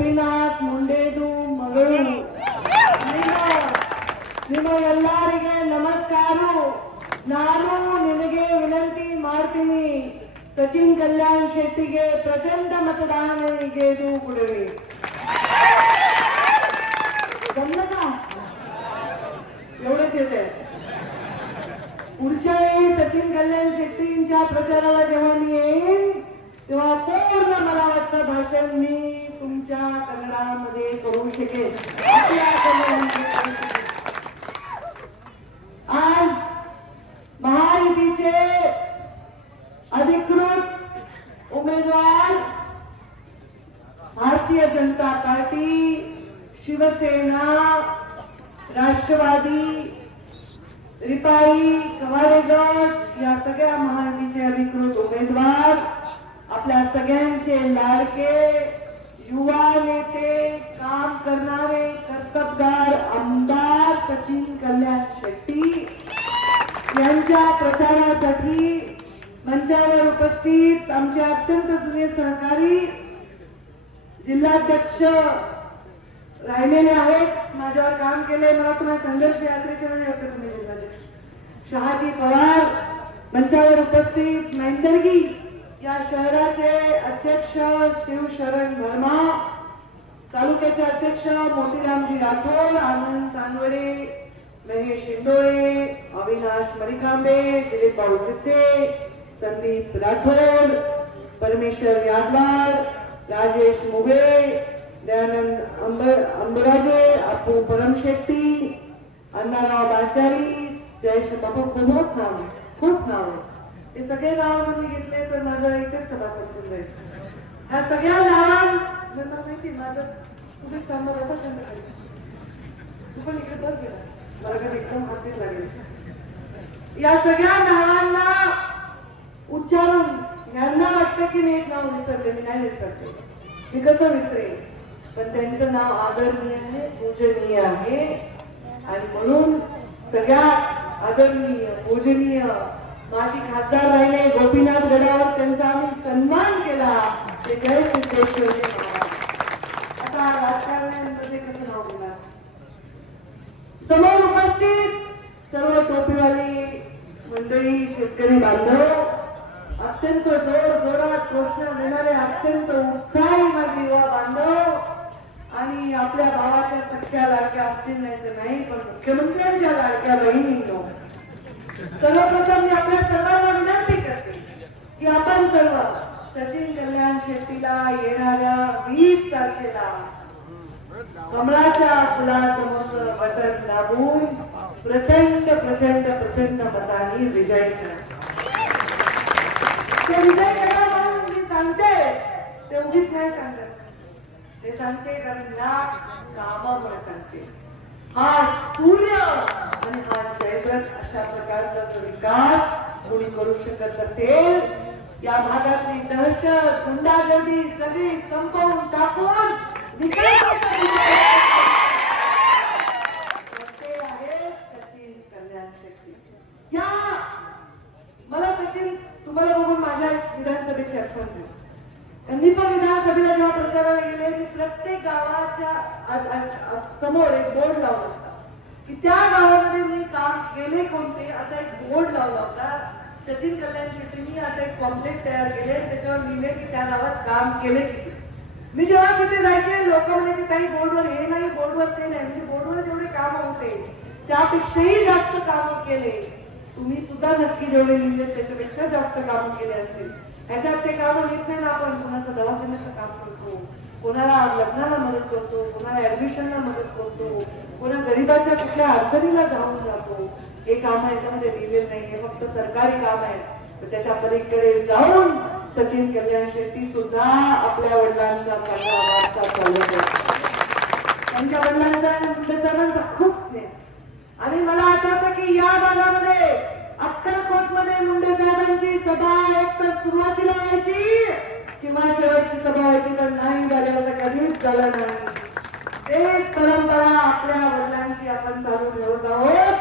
ಗೋಪಿನಾಥ್ ಮುಂಡೇದು ಮಗಳು ನಿಮ್ಮ ನಿಮ್ಮ ಎಲ್ಲರಿಗೆ ನಮಸ್ಕಾರ ನಾನು ನಿನಗೆ ವಿನಂತಿ ಮಾಡ್ತೀನಿ ಸಚಿನ್ ಕಲ್ಯಾಣ್ ಶೆಟ್ಟಿಗೆ ಪ್ರಚಂಡ मतदान ಇದು ಕೊಡುವಿ जमलं का एवढंच येते पुढच्या वेळी सचिन कल्याण शेट्टींच्या प्रचाराला जेव्हा मी येईन तेव्हा पूर्ण मला वाटतं भाषण मी तुमच्या कन्नडामध्ये करू शकेल. आज महायुतीचे अधिकृत उमेदवार भारतीय जनता पार्टी शिवसेना राष्ट्रवादी रिपाई कवाडेगड या सगळ्या महायुतीचे अधिकृत उमेदवार आपल्या सगळ्यांचे लाडके युवा नेते काम करणारे कर्तबगार आमदार सचिन कल्याण शेट्टी यांच्या प्रचारासाठी मंचावर उपस्थित आमचे अत्यंत जुने सहकारी जिल्हाध्यक्ष राहिलेले आहेत. माझ्यावर काम केले मला पुन्हा संघर्ष यात्रेच्या वेळी होते तुम्ही जिल्हाध्यक्ष. शहाजी पवार मंचावर उपस्थित मैंदर्गी या शहराचे अध्यक्ष शिवशरण वर्मा तालुक्याचे अध्यक्ष मोतीरामजी राठोड आनंद तानवडे महेश इंदोळे अविनाश मणिकांबे दिलीप भाऊ सिद्धे संदीप राठोड परमेश्वर यादवार राजेश मुगे दयानंद अंबर अंबराजे अप्पू परमशेट्टी अण्णाराव बाचारी जयेश बाबा खूप नाव खूप नाव. आहे हे सगळे नाव मी घेतले तर माझं इथेच सभासद होऊन जाईल. ह्या सगळ्या नावांना माहिती माझं तुम्ही कामावर होता तू पण इकडे बस गेला मला एकदम हातीच लागेल. या सगळ्या नावांना उच्चारून यांना वाटतं की मी एक नाव विसरते मी नाही विसरते. मी कसं विसरेन? पण त्यांचं नाव आदरणीय आहे पूजनीय आहे. आणि म्हणून सगळ्या आदरणीय पूजनीय माजी खासदार राहिले गोपीनाथ गडावर त्यांचा आम्ही सन्मान केला. ते जय सिद्धेश्वर आता राजकारण्यांमध्ये कसं नाव घेणार समोर उपस्थित सर्व टोपीवाली मंडळी शेतकरी बांधव अत्यंत जोर जोरात घोषणा देणारे अत्यंत उत्साही माझे युवा बांधव आणि आपल्या भावाच्या सख्या लाडक्या असतील नाही तर नाही पण मुख्यमंत्र्यांच्या लाडक्या बहिणींनो सर्वप्रथम मी आपल्या सर्वांना विनंती करते की आपण सर्व सचिन कल्याण शेट्टीला येणाऱ्या वीस तारखेला कमळाच्या फुलासमोर बटन दाबून प्रचंड प्रचंड प्रचंड मतांनी विजय ते विजय करा म्हणून मी सांगते ते उगीच नाही सांगत. ते सांगते कारण या कामामुळे सांगते. हा सूर्य. आणि हा जयद्रथ अशा प्रकारचा जो विकास कोणी करू शकत असेल या भागातली दहशत गुंडागर्दी सगळी संपवून टाकून विकासाचा या मला सचिन तुम्हाला बघून माझ्या विधानसभेची आठवण झाली त्यांनी पण विधानसभेला जेव्हा प्रचाराला गेले मी प्रत्येक गावाच्या समोर एक बोर्ड लावला होता. की त्या गावामध्ये मी काम केले कोणते असा एक बोर्ड लावला होता. सचिन कल्याण शेट्टींनी असं एक कॉम्प्लेक्स तयार केले त्याच्यावर लिहिले की त्या गावात काम केले किती मी जेव्हा तिथे जायचे लोक म्हणायचे काही बोर्डवर हे नाही बोर्डवर ते नाही. म्हणजे बोर्डवर जेवढे काम होते त्यापेक्षाही जास्त काम केले. तुम्ही सुद्धा नक्की जेवढे लिहिले त्याच्यापेक्षा जास्त काम केले असतील. ह्याच्यात ते काम येत नाही ना आपण. कोणाचं दवाखान्याचं काम करतो कोणाला लग्नाला मदत करतो कोणाला ऍडमिशनला मदत करतो कोणा गरीबाच्या कुठल्या अडचणीला जाऊन जातो. हे काम याच्यामध्ये लिहिलेलं नाही हे फक्त सरकारी काम आहे तर त्याच्या पलीकडे जाऊन सचिन कल्याण शेट्टी सुद्धा आपल्या वडिलांचा त्यांच्या वडिलांचा खूप स्नेह. आणि मला आठवतं की या भागामध्ये मध्ये मुंडे साहेबांची सभा एक तर सुरुवातीला व्हायची किंवा शेवटची सभा व्हायची पण नाही झाली तर कधीच झालं नाही. तेच परंपरा आपल्या वडिलांची आपण चालू ठेवत आहोत.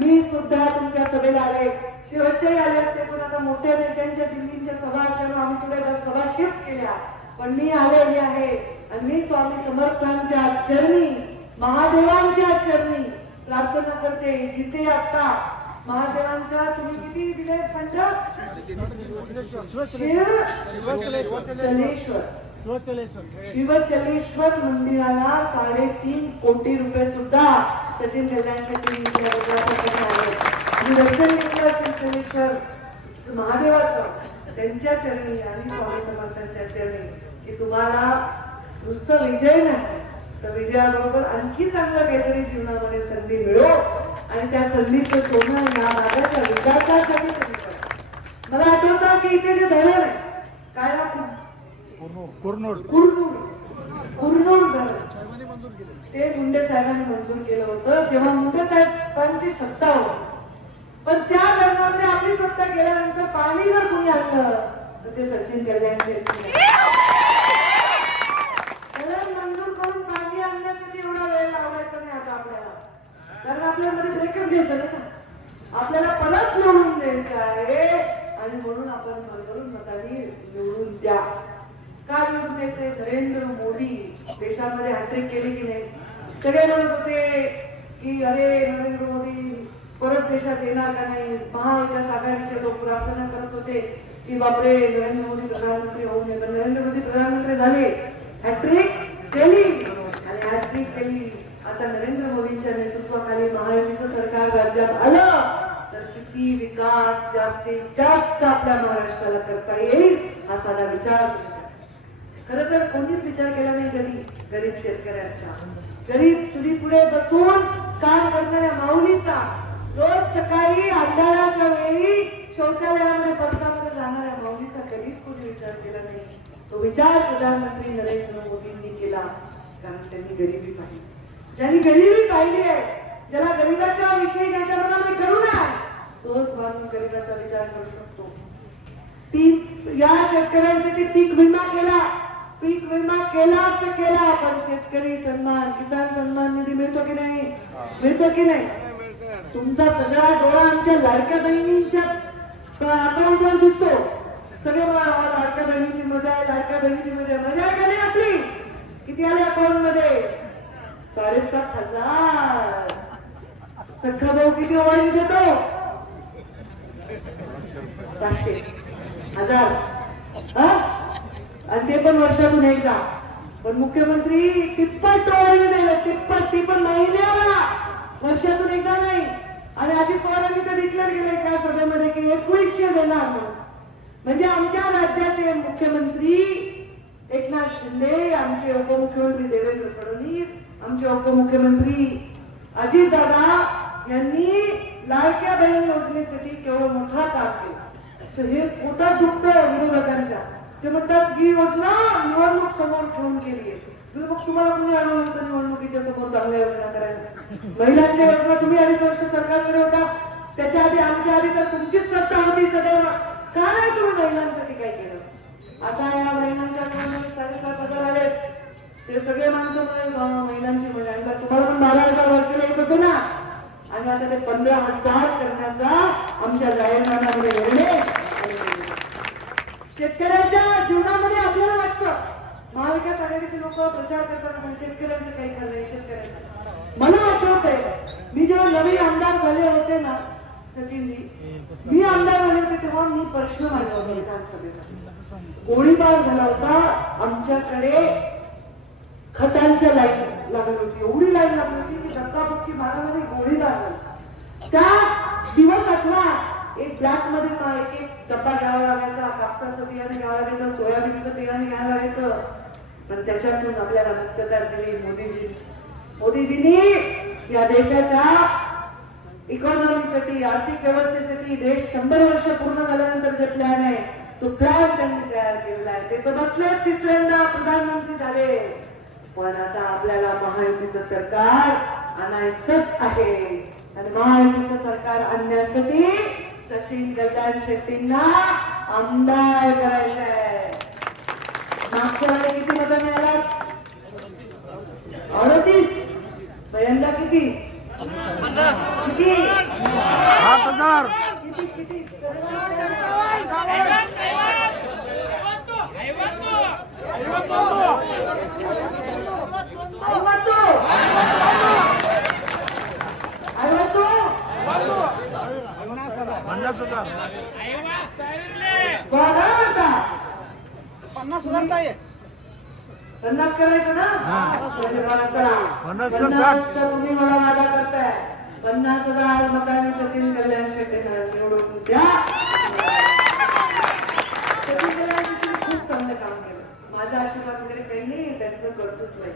मी सुद्धा तुमच्या सभेला आले. शेवटचे आले असते पण आता मोठ्या नेत्यांच्या दिल्लीच्या सभा असल्यामुळे आम्ही थोड्या सभा शिफ्ट केल्या. पण मी आलेली आहे. आणि मी स्वामी समर्थांच्या चरणी महादेवांच्या चरणी प्रार्थना करते. जिथे आता महादेवांचा तुम्ही किती दिले? फंड शिवचलेश्वर. शिवचलेश्वर मंदिराला साडेतीन कोटी रुपये सुद्धा सचिन कल्याणसाठी शिवचलेश्वर महादेवाचं त्यांच्या चरणी आणि स्वामी समर्थांच्या चरणी की तुम्हाला नुसतं विजय नाही तर विजयाबरोबर आणखी चांगलं काहीतरी जीवनामध्ये संधी मिळो. आणि त्या संधीचं सोनं या भागाच्या विकासासाठी. मला आठवतं की इथे जे धरण आहे काय नाव? कुरनोड कुरनूर. कुरनूर. धरण. ते मुंडे साहेबांनी मंजूर केलं होतं. जेव्हा मुंडे साहेबांची सत्ता होती पण त्या धरणामध्ये आपली सत्ता गेल्यानंतर पाणी जर कुणी आणलं तर ते सचिन कल्याणचे धरण मंजूर करून पाणी आणण्यासाठी एवढा वेळ लावायचा नाही आता आपल्याला. कारण आपल्यामध्ये ब्रेकअप घ्यायचं ना आपल्याला परत निवडून द्यायचं आहे आणि म्हणून आपण भरभरून मतांनी निवडून द्या. का निवडून द्यायचंय नरेंद्र मोदी देशामध्ये हॅट्रिक केली की नाही? सगळे म्हणत होते की अरे नरेंद्र मोदी परत देशात येणार का नाही? महाविकास आघाडीचे लोक प्रार्थना करत होते की बापरे नरेंद्र मोदी प्रधानमंत्री होऊ नये. पण नरेंद्र मोदी प्रधानमंत्री झाले. हॅट्रिक केली. आणि हॅट्रिक केली. आता नरेंद्र नेतृत्वाखाली महायुतीचं सरकार राज्यात आलं तर किती विकास जास्तीत जास्त आपल्या महाराष्ट्राला करता येईल हा साधा विचार खर तर कोणीच विचार केला नाही कधी? गरीब शेतकऱ्यांचा. गरीब चुली पुढे बसून काम करणाऱ्या माऊलीचा. रोज सकाळी अंधाराच्या वेळी शौचालयामध्ये पक्षामध्ये जाणाऱ्या माऊलीचा कधीच कोणी विचार केला नाही. तो विचार प्रधानमंत्री नरेंद्र मोदींनी केला कारण त्यांनी गरिबी पाहिली. ज्यांनी गरिबी पाहिली आहे ज्याला गरिबाच्या विषयी ज्याच्या मनामध्ये करुणा आहे तोच माणूस गरिबाचा विचार करू शकतो. पीक या शेतकऱ्यांसाठी पीक विमा केला. पीक विमा केला तर केला पण शेतकरी सन्मान किसान सन्मान निधी मिळतो की नाही? मिळतो की नाही? तुमचा सगळा डोळा आमच्या लाडक्या बहिणींच्या अकाउंटवर दिसतो. सगळे लाडक्या बहिणीची मजा आहे लाडक्या बहिणीची मजा मजा आहे का नाही आपली? किती आले अकाउंटमध्ये साडेसात हजार. सख्खा भाऊ किती ओवाळी देतो पाचशे. हजार. आणि ते पण वर्षातून एकदा. पण मुख्यमंत्री तिप्पट टोळी दिलं तिप्पट ती पण महिन्याला वर्षातून एकदा नाही. आणि अजित पवारांनी तर डिक्लेअर केलंय त्या सभेमध्ये की एकवीसशे देणार म्हणून. म्हणजे आमच्या राज्याचे मुख्यमंत्री एकनाथ शिंदे आमचे उपमुख्यमंत्री देवेंद्र फडणवीस आमचे उपमुख्यमंत्री अजितदादा यांनी लाडक्या बहीण योजनेसाठी केवळ मोठा तास केला हे पोटात दुखतं विरोधकांच्या ते म्हणतात ही योजना निवडणूक समोर ठेवून केली आहे. मग तुम्हाला कोणी आणून होतं निवडणुकीच्या समोर चांगल्या योजना करायला? महिलांच्या योजना तुम्ही अडीच वर्ष सरकारकडे होता. त्याच्या आधी आमच्या आधी तर तुमचीच सत्ता होती सदैव. का नाही तुम्ही महिलांसाठी काय केलं? आता या महिलांच्या साडेसात आले ते सगळे माणसं महिलांची म्हणजे तुम्हाला पण बारा हजार वर्षाला येत होते ना. आणि आता ते पंधरा हजार करण्याचा आमच्या जाहीरनाम्यामध्ये निर्णय शेतकऱ्याच्या जीवनामध्ये आपल्याला वाटतं महाविकास आघाडीचे लोक प्रचार करताना शेतकऱ्यांचं काही खरं नाही शेतकऱ्यांचं मला आठवत आहे मी जेव्हा नवीन आमदार झाले होते ना सचिनजी मी आमदार झाले होते तेव्हा मी प्रश्न मांडला होता विधानसभेचा गोळीबार झाला होता आमच्याकडे खतांच्या लाईन लागली होती. एवढी लाईन लागली होती की धक्काबुक्की मारामध्ये गोळी लागली त्या दिवस एक ब्लॅकमध्ये ना एक एक डब्बा घ्यावा लागायचा कापसाचं बियाणं घ्यावं लागायचं सोयाबीनचं बियाणं घ्यावं लागायचं. पण त्याच्यातून आपल्याला मुक्तता दिली मोदीजी. मोदीजींनी या देशाच्या इकॉनॉमीसाठी आर्थिक व्यवस्थेसाठी देश शंभर वर्ष पूर्ण झाल्यानंतर जे प्लॅन आहे तो प्लॅन त्यांनी तयार केलेला आहे. ते तर बसले तिसऱ्यांदा प्रधानमंत्री झाले. पण आता आपल्याला महायुतीचं सरकार आणायचंच आहे. आणि महायुतीचं सरकार आणण्यासाठी सचिन कल्याण शेट्टींना आमदार करायचं आहे मागच्या किती मतं मिळाला अडतीस. पहिल्यांदा किती? किती? हजार. किती किती? पन्नास हजार पन्नास हजार काय पन्नास करायचं ना? पन्नास तुम्ही मला वादा करताय. पन्नास हजार मताने सचिन कल्याण शेट्टी त्यांचं कर्तृत्व आहे.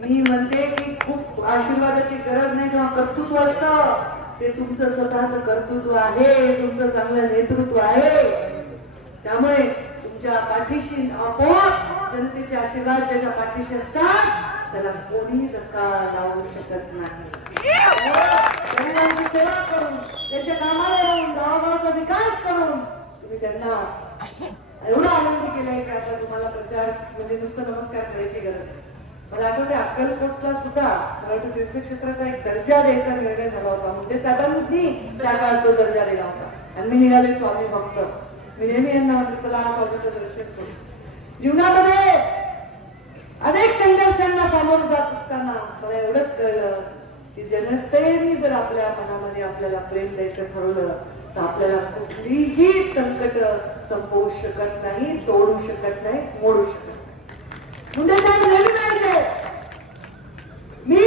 मी म्हणते की खूप आशीर्वादाची गरज नाही जेव्हा कर्तृत्व असतं ते तुमचं स्वतःच कर्तृत्व आहे तुमचं चांगलं नेतृत्व आहे. त्यामुळे तुमच्या पाठीशी आपोआप जनतेचे आशीर्वाद ज्याच्या पाठीशी असतात त्याला कोणी धक्का लावू शकत नाही. सेवा करून त्याच्या कामाला येऊन गावागावचा विकास करून तुम्ही त्यांना एवढा आनंद केलाय की आता तुम्हाला प्रचार म्हणजे नुसतं नमस्कार करायची गरज नाही. मला आठवते अक्कलकोटचा सुद्धा मराठी तीर्थक्षेत्राचा एक दर्जा द्यायचा निर्णय झाला होता. म्हणजे साधारणनी त्या काळात तो दर्जा दिला होता. आणि मी निघाले स्वामी भक्त. मी नेहमी यांना म्हटलं चला आज दर्शन करू. जीवनामध्ये अनेक संघर्षांना सामोरं जात असताना मला एवढंच कळलं की जनतेने जर आपल्या मनामध्ये आपल्याला प्रेम द्यायचं ठरवलं तर आपल्याला कुठलीही संकट संपवू शकत नाही तोडू शकत नाही मोडू शकत नाही. म्हणजे मी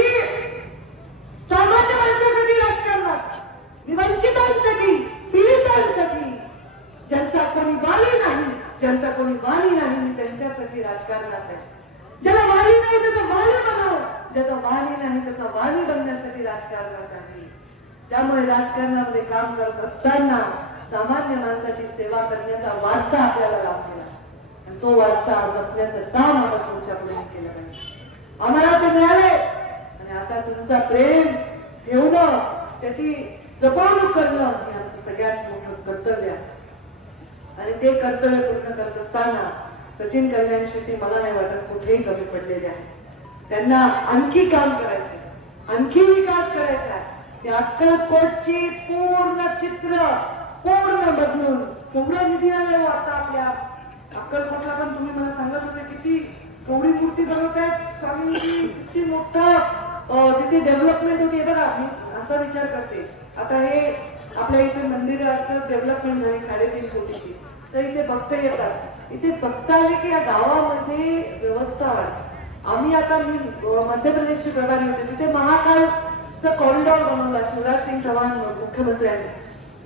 सामान्य माणसासाठी राजकारणात मी वंचितांसाठी पीडितांसाठी. ज्यांचा कोणी वाली नाही ज्यांचा कोणी वाली नाही मी त्यांच्यासाठी राजकारणात आहे. ज्याला वाली नाही त्याचा वाली बनव. ज्याचा वाली नाही त्याचा वाली बनण्यासाठी राजकारणात आहे. त्यामुळे राजकारणामध्ये काम करत असताना सामान्य माणसाची सेवा करण्याचा वारसा आपल्याला लाभलेला आणि तो वारसा जपण्याचं काम आपण तुमच्याकडे केलं पाहिजे. आम्हाला ते मिळाले आणि आता तुमचा प्रेम ठेवणं त्याची जपवणूक करणं हे आमचं सगळ्यात मोठं कर्तव्य आहे. आणि ते कर्तव्य पूर्ण करत असताना सचिन कल्याण शेट्टी मला नाही वाटत कुठेही कमी पडलेले आहे त्यांना आणखी काम करायचं आणखी विकास करायचा आहे. त्या अक्कलकोटची पूर्ण चित्र पूर्ण बदलून केवढा निधी आलाय हो आता आपल्या अक्कलकोटला पण तुम्ही मला सांगत होते किती केवढी मूर्ती बनवतायत स्वामींची किती मोठं तिथे डेव्हलपमेंट होती. बघा मी असा विचार करते. आता हे आपल्या इथे मंदिराचं डेव्हलपमेंट झाली साडेतीन कोटीची. तर इथे भक्त येतात. इथे भक्त आले की या गावामध्ये व्यवस्था वाढते. आम्ही आता मी मध्य प्रदेशची प्रभारी होते. तिथे महाकाल चा कॉरिडॉर बनवला शिवराज सिंग चव्हाण मुख्यमंत्र्यांनी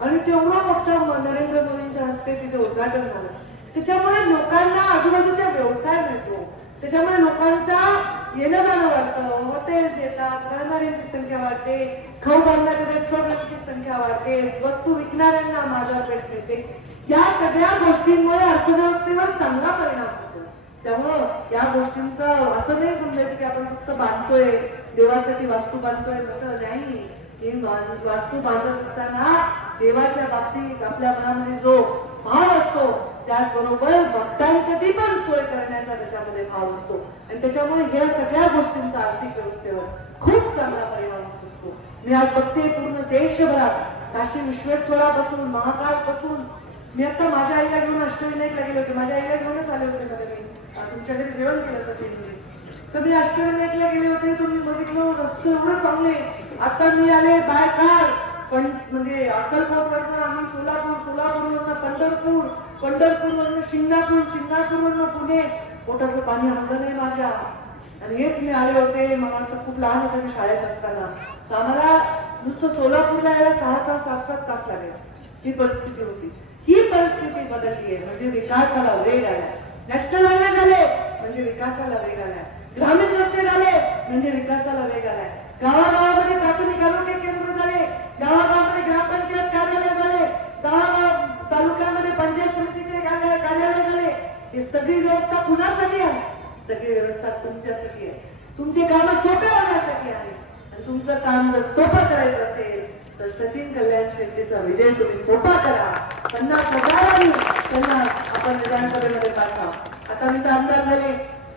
आणि तेवढा मोठा नरेंद्र मोदींच्या हस्ते तिथे उद्घाटन झालं. त्याच्यामुळे लोकांना आजूबाजूचा व्यवसाय मिळतो. त्याच्यामुळे लोकांचा येणं जाणं वाढतं. हॉटेल्स येतात करणाऱ्यांची संख्या वाढते. खाऊ बांधणाऱ्या रेस्टॉरंटची संख्या वाढते. वस्तू विकणाऱ्यांना बाजारपेठ मिळते. या सगळ्या गोष्टींमुळे अर्थव्यवस्थेवर चांगला परिणाम होतो. त्यामुळं या गोष्टींचा असं नाही समजायचं की आपण फक्त बांधतोय देवासाठी वास्तू बांधतोय तसं नाही. हे वास्तू बांधत असताना देवाच्या बाबतीत आपल्या मनामध्ये जो भाव असतो त्याचबरोबर भक्तांसाठी पण सोय करण्याचा त्याच्यामध्ये भाव असतो. आणि त्याच्यामुळे ह्या सगळ्या गोष्टींचा आर्थिक व्यवस्थेवर खूप चांगला परिणाम होत असतो. मी आज बघते पूर्ण देशभरात काशी विश्वेश्वरापासून महाकाळपासून मी आता माझ्या आईला घेऊन अष्टविनायकला गेले होते. माझ्या आईला घेऊनच आले होते मध्ये मी. तुमच्याकडे जेवण केलं सचिनजी तर मी अष्टविनायकला गेले होते. तर मी बघितलं रस्ते एवढं चांगले. आता मी आले बाय कार पण म्हणजे अक्कलकोटवरनं आम्ही सोलापूर सोलापूरवरनं पंढरपूर पंढरपूरवरनं शिंगणापूर शिंगणापूरवरनं पुणे. पोटाचं पाणी आलं नाही माझ्या. आणि हेच मी आले होते. मला आमचं खूप लहान होते मी शाळेत असताना. तर आम्हाला नुसतं सोलापूरला यायला सहा सहा सात सात तास लागेल. ही परिस्थिती होती. ही परिस्थिती बदलली आहे. म्हणजे विकासाला वेग आला नॅशनल हायवे झाले म्हणजे विकासाला वेग आलाय ग्रामीण रस्ते झाले म्हणजे विकासाला वेग आलाय गावागावामध्ये प्राथमिक आरोग्य केंद्र झाले गावागावामध्ये ग्रामपंचायत कार्यालय झाले गावागाव तालुक्यामध्ये पंचायत समितीचे कार्यालय झाले. ही सगळी व्यवस्था कुणासाठी आहे? सगळी व्यवस्था तुमच्यासाठी आहे. तुमचे काम सोपे होण्यासाठी आहे. आणि तुमचं काम जर सोपं करायचं असेल तर सचिन कल्याण शेट्टीचा विजय तुम्ही सोपा करा. पन्नास हजारांनी त्यांना आपण विधानसभेमध्ये पाठवा. आता मी तर आमदार झाले.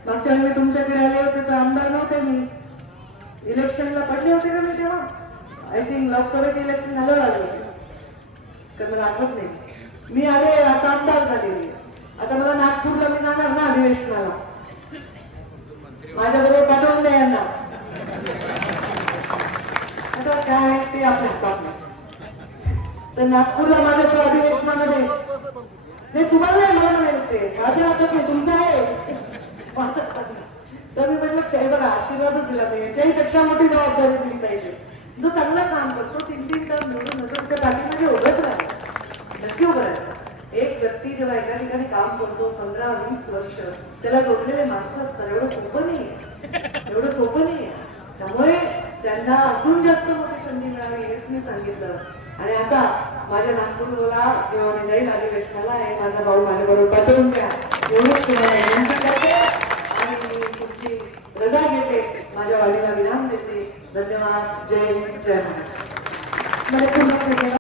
मागच्या वेळी तुमच्याकडे आले होते तर आमदार नव्हते मी. इलेक्शनला पडले होते का मी तेव्हा. आय थिंक लोकसभेचे इलेक्शन झालं आले होते. तर मला आठवत नाही. मी आले आता आमदार झालेली आता मला नागपूरला मी जाणार ना अधिवेशनाला. माझ्या बरोबर पाठवून द्या यांना. आता काय ते आपल्या हातात तर नागपूरला माझ्या तो अधिवेशनामध्ये ते तुम्हाला नाही मला म्हणायचे माझ्या हातात नाही तुमचं आहे. तर मी म्हटलं ते बघा आशीर्वादच दिला पाहिजे त्याही पेक्षा मोठी जबाबदारी दिली पाहिजे. जो चांगला काम करतो. तीन तीन तास निवडून नजरच्या त्याच्या उभंच राहायचं नक्की उभं राहायचं एक व्यक्ती जेव्हा एका ठिकाणी काम करतो पंधरा वीस वर्ष त्याला जोडलेले माणसं असतात. एवढं सोपं नाही. एवढं सोपं नाही. त्यामुळे त्यांना अजून जास्त मोठी संधी मिळावी हेच मी सांगितलं. आणि आता माझ्या नागपूरला जेव्हा मी जाईल अधिवेशनाला आहे माझा भाऊ माझ्याबरोबर पाठवून द्या. एवढंच तुम्हाला विनंती करते. आणि मी तुमची रजा घेते माझ्या वाडीला विराम देते. धन्यवाद. जय जय महाराज मला पूर्ण धन्यवाद.